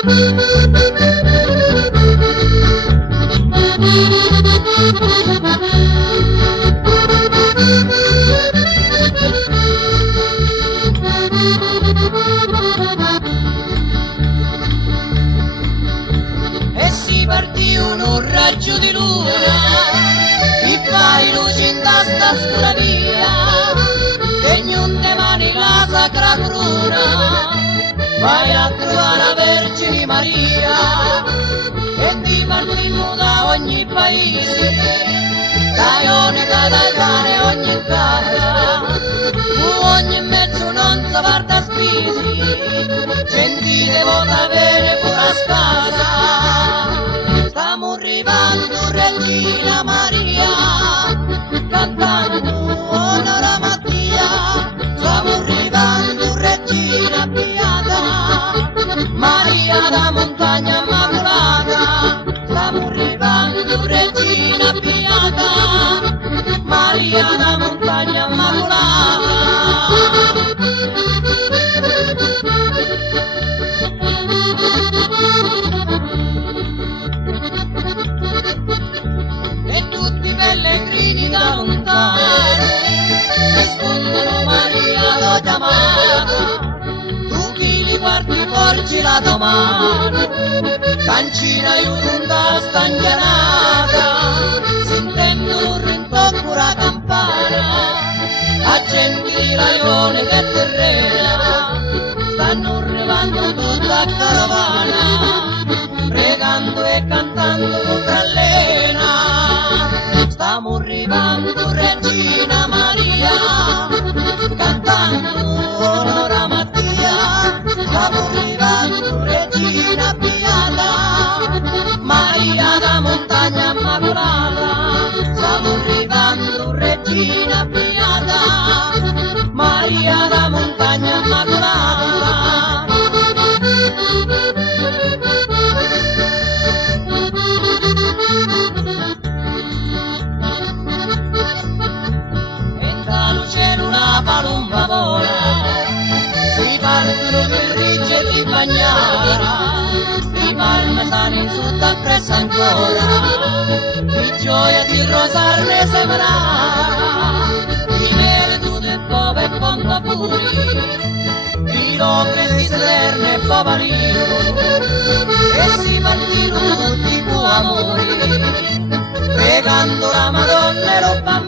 E si partì un raggio di luna, ti fai luce in sta scura via, che non te mani la sacra corona, vai a trovare la Vergine Maria, e ti partimmo da ogni paese, da Ione, da Gaetane, ogni casa, ogni mezzo non si parte a spesi, gentile vota bene pure a scasa, stiamo arrivando Regina Maria, cantando onora Mattia, stiamo arrivando Regina Beata, Maria da montagna immacolata, stiamo arrivando Regina Beata, Maria da montagna immacolata. E tutti i pellegrini da lontano rispondono Maria l'ho chiamata, tu chi li guardi porgi la tua mano, cancina aiuta stanchianata, sentendo un rintocco la campana, a gentili raione che terrena, stanno arrivando tutta carovana, pregando e cantando tra l'ena, stiamo arrivando Regina Maria, cantando onora Mattia, stiamo arrivando Regina Beata, Maria da montagna immacolata, stiamo arrivando Regina Beata, Maria da montagna immacolata. E da cielo una palomba vola, si partono per rigge di bagnara, i parmesani in sotto appresso ancora, di gioia di rosarne sembrara, di mere tu del pove e ponta puri, di locre di sederne e povarino, e si partirono tutti i amori, pregando la Madonna e lo bambino.